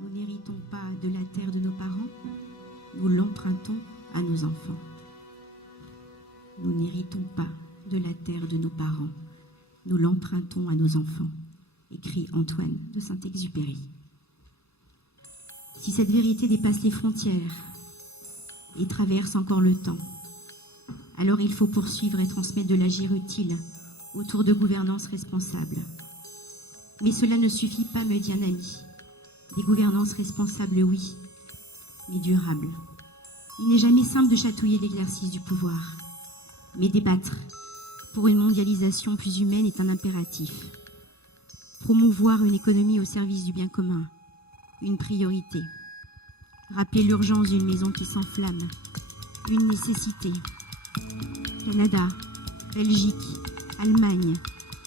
Nous n'héritons pas de la terre de nos parents, nous l'empruntons à nos enfants. Nous n'héritons pas de la terre de nos parents, nous l'empruntons à nos enfants, écrit Antoine de Saint-Exupéry. Si cette vérité dépasse les frontières et traverse encore le temps, alors il faut poursuivre et transmettre de l'agir utile autour de gouvernances responsables. Mais cela ne suffit pas, me dit un ami. Des gouvernances responsables, oui, mais durables. Il n'est jamais simple de chatouiller l'exercice du pouvoir, mais débattre pour une mondialisation plus humaine est un impératif. Promouvoir une économie au service du bien commun, une priorité. Rappeler l'urgence d'une maison qui s'enflamme, une nécessité. Canada, Belgique, Allemagne,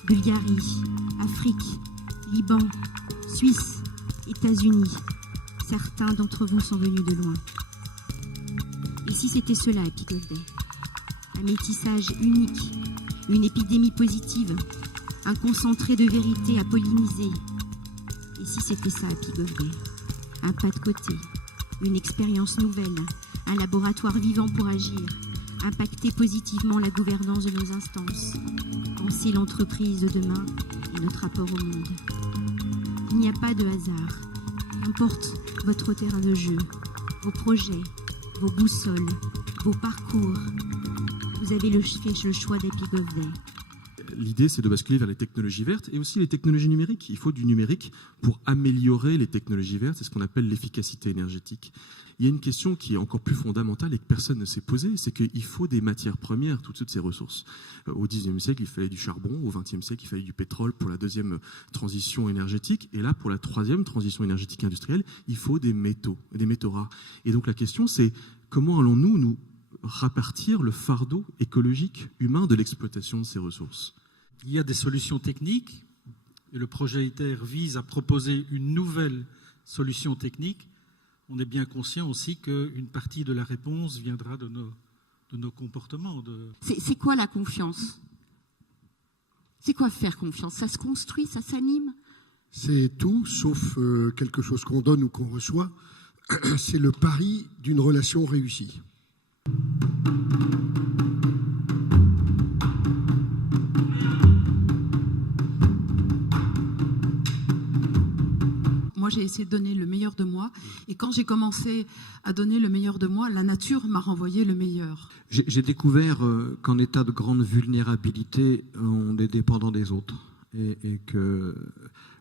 Bulgarie, Afrique, Liban, Suisse, États-Unis. Certains d'entre vous sont venus de loin. Et si c'était cela, Happy Golf Day? Un métissage unique, une épidémie positive, un concentré de vérité à polliniser. Et si c'était ça, Happy Golf Day? Un pas de côté, une expérience nouvelle, un laboratoire vivant pour agir, impacter positivement la gouvernance de nos instances, penser l'entreprise de demain et notre rapport au monde. Il n'y a pas de hasard. Qu'importe votre terrain de jeu, vos projets, vos boussoles, vos parcours, vous avez fait le choix d'Happy Golf Day. L'idée, c'est de basculer vers les technologies vertes et aussi les technologies numériques. Il faut du numérique pour améliorer les technologies vertes, c'est ce qu'on appelle l'efficacité énergétique. Il y a une question qui est encore plus fondamentale et que personne ne s'est posée, c'est qu'il faut des matières premières, toutes ces ressources. Au XIXe siècle, il fallait du charbon, au XXe siècle, il fallait du pétrole pour la deuxième transition énergétique, et là, pour la troisième transition énergétique industrielle, il faut des métaux rares. Et donc la question, c'est comment allons-nous nous répartir le fardeau écologique humain de l'exploitation de ces ressources? Il y a des solutions techniques et le projet ITER vise à proposer une nouvelle solution technique. On est bien conscient aussi qu'une partie de la réponse viendra de nos comportements. C'est quoi la confiance? C'est quoi faire confiance? Ça se construit, ça s'anime? C'est tout, sauf quelque chose qu'on donne ou qu'on reçoit. C'est le pari d'une relation réussie. Moi, j'ai essayé de donner le meilleur de moi. Et quand j'ai commencé à donner le meilleur de moi, la nature m'a renvoyé le meilleur. J'ai découvert qu'en état de grande vulnérabilité, on est dépendant des autres. Et que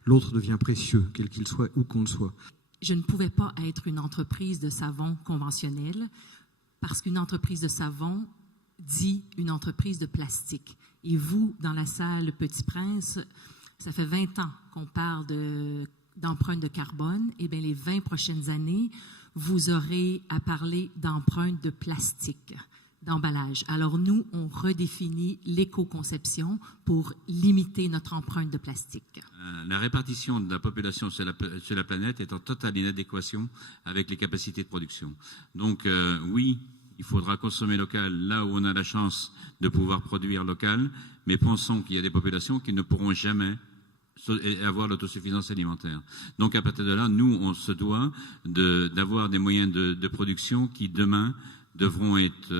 l'autre devient précieux, quel qu'il soit, où qu'on le soit. Je ne pouvais pas être une entreprise de savon conventionnelle parce qu'une entreprise de savon dit une entreprise de plastique. Et vous, dans la salle Petit Prince, ça fait 20 ans qu'on parle d'empreinte de carbone. Et bien, les 20 prochaines années, vous aurez à parler d'empreinte de plastique, d'emballage. Alors nous, on redéfinit l'éco-conception pour limiter notre empreinte de plastique. La répartition de la population sur la planète est en totale inadéquation avec les capacités de production. Donc oui, il faudra consommer local là où on a la chance de pouvoir produire local, mais pensons qu'il y a des populations qui ne pourront jamais avoir l'autosuffisance alimentaire. Donc à partir de là, nous, on se doit d'avoir des moyens de production qui demain devront être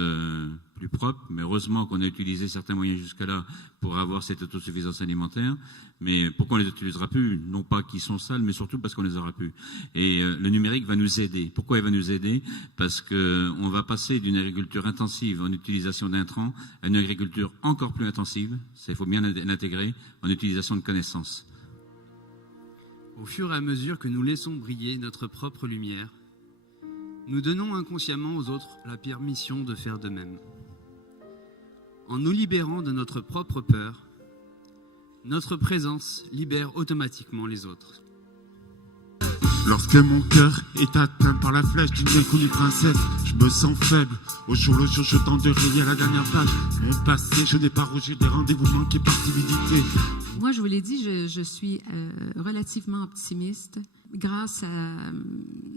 plus propres, mais heureusement qu'on a utilisé certains moyens jusque-là pour avoir cette autosuffisance alimentaire, mais pourquoi on ne les utilisera plus? Non pas qu'ils sont sales, mais surtout parce qu'on les aura plus. Et le numérique va nous aider. Pourquoi il va nous aider? Parce qu'on va passer d'une agriculture intensive en utilisation d'intrants à une agriculture encore plus intensive, il faut bien l'intégrer, en utilisation de connaissances. Au fur et à mesure que nous laissons briller notre propre lumière, nous donnons inconsciemment aux autres la permission de faire de même. En nous libérant de notre propre peur, notre présence libère automatiquement les autres. Lorsque mon cœur est atteint par la flèche d'une inconnue princesse, je me sens faible. Au jour le jour, je tente de rayer à la dernière page. Mon passé, je n'ai pas reçu des rendez-vous manqués par timidité. Moi, je vous l'ai dit, je suis relativement optimiste. Grâce à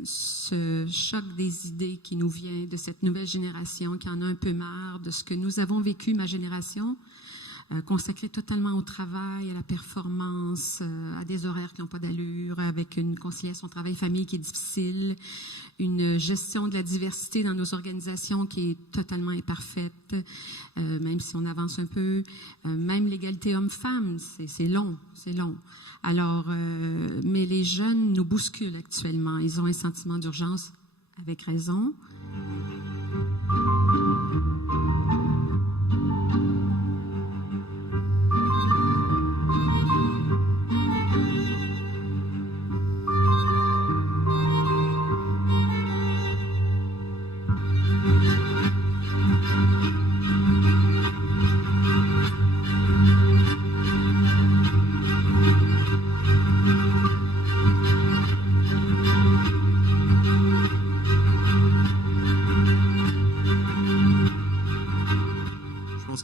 ce choc des idées qui nous vient de cette nouvelle génération qui en a un peu marre de ce que nous avons vécu, ma génération, consacrés totalement au travail, à la performance, à des horaires qui n'ont pas d'allure, avec une conciliation travail-famille qui est difficile, une gestion de la diversité dans nos organisations qui est totalement imparfaite, même si on avance un peu, même l'égalité homme-femme, c'est long, c'est long. Alors, mais les jeunes nous bousculent actuellement. Ils ont un sentiment d'urgence, avec raison.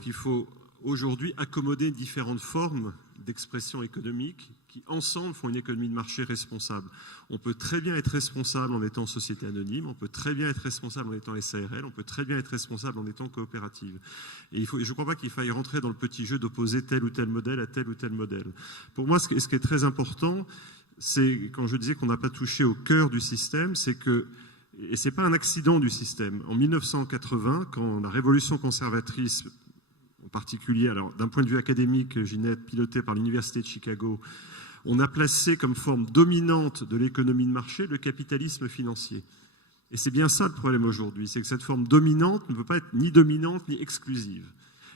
Il faut aujourd'hui accommoder différentes formes d'expression économique qui, ensemble, font une économie de marché responsable. On peut très bien être responsable en étant société anonyme, on peut très bien être responsable en étant SARL, on peut très bien être responsable en étant coopérative. Et je ne crois pas qu'il faille rentrer dans le petit jeu d'opposer tel ou tel modèle à tel ou tel modèle. Pour moi, ce qui est très important, c'est, quand je disais qu'on n'a pas touché au cœur du système, c'est que, et ce n'est pas un accident du système, en 1980, quand la révolution conservatrice en particulier, alors d'un point de vue académique, Ginette, piloté par l'Université de Chicago, on a placé comme forme dominante de l'économie de marché le capitalisme financier. Et c'est bien ça le problème aujourd'hui, c'est que cette forme dominante ne peut pas être ni dominante ni exclusive.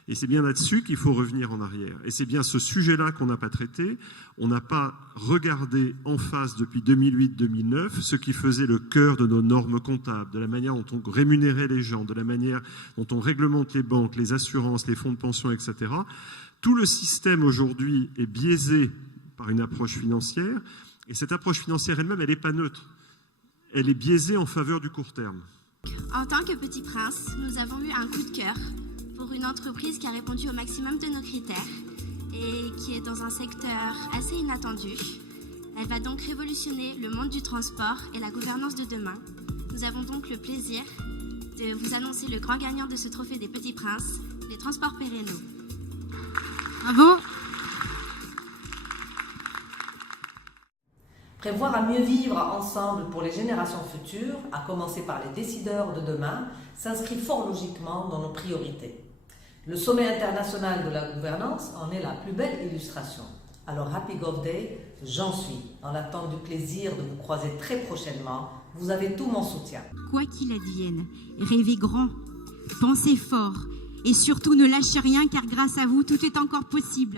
Et c'est bien là-dessus qu'il faut revenir en arrière. Et c'est bien ce sujet-là qu'on n'a pas traité. On n'a pas regardé en face depuis 2008-2009 ce qui faisait le cœur de nos normes comptables, de la manière dont on rémunérait les gens, de la manière dont on réglemente les banques, les assurances, les fonds de pension, etc. Tout le système aujourd'hui est biaisé par une approche financière. Et cette approche financière elle-même, elle n'est pas neutre. Elle est biaisée en faveur du court terme. En tant que Petit Prince, nous avons eu un coup de cœur pour une entreprise qui a répondu au maximum de nos critères et qui est dans un secteur assez inattendu. Elle va donc révolutionner le monde du transport et la gouvernance de demain. Nous avons donc le plaisir de vous annoncer le grand gagnant de ce trophée des Petits Princes, les transports Pérenno. Bravo! Prévoir à mieux vivre ensemble pour les générations futures, à commencer par les décideurs de demain, s'inscrit fort logiquement dans nos priorités. Le sommet international de la gouvernance en est la plus belle illustration. Alors Happy Golf Day, j'en suis, dans l'attente du plaisir de vous croiser très prochainement. Vous avez tout mon soutien. Quoi qu'il advienne, rêvez grand, pensez fort et surtout ne lâchez rien car grâce à vous, tout est encore possible.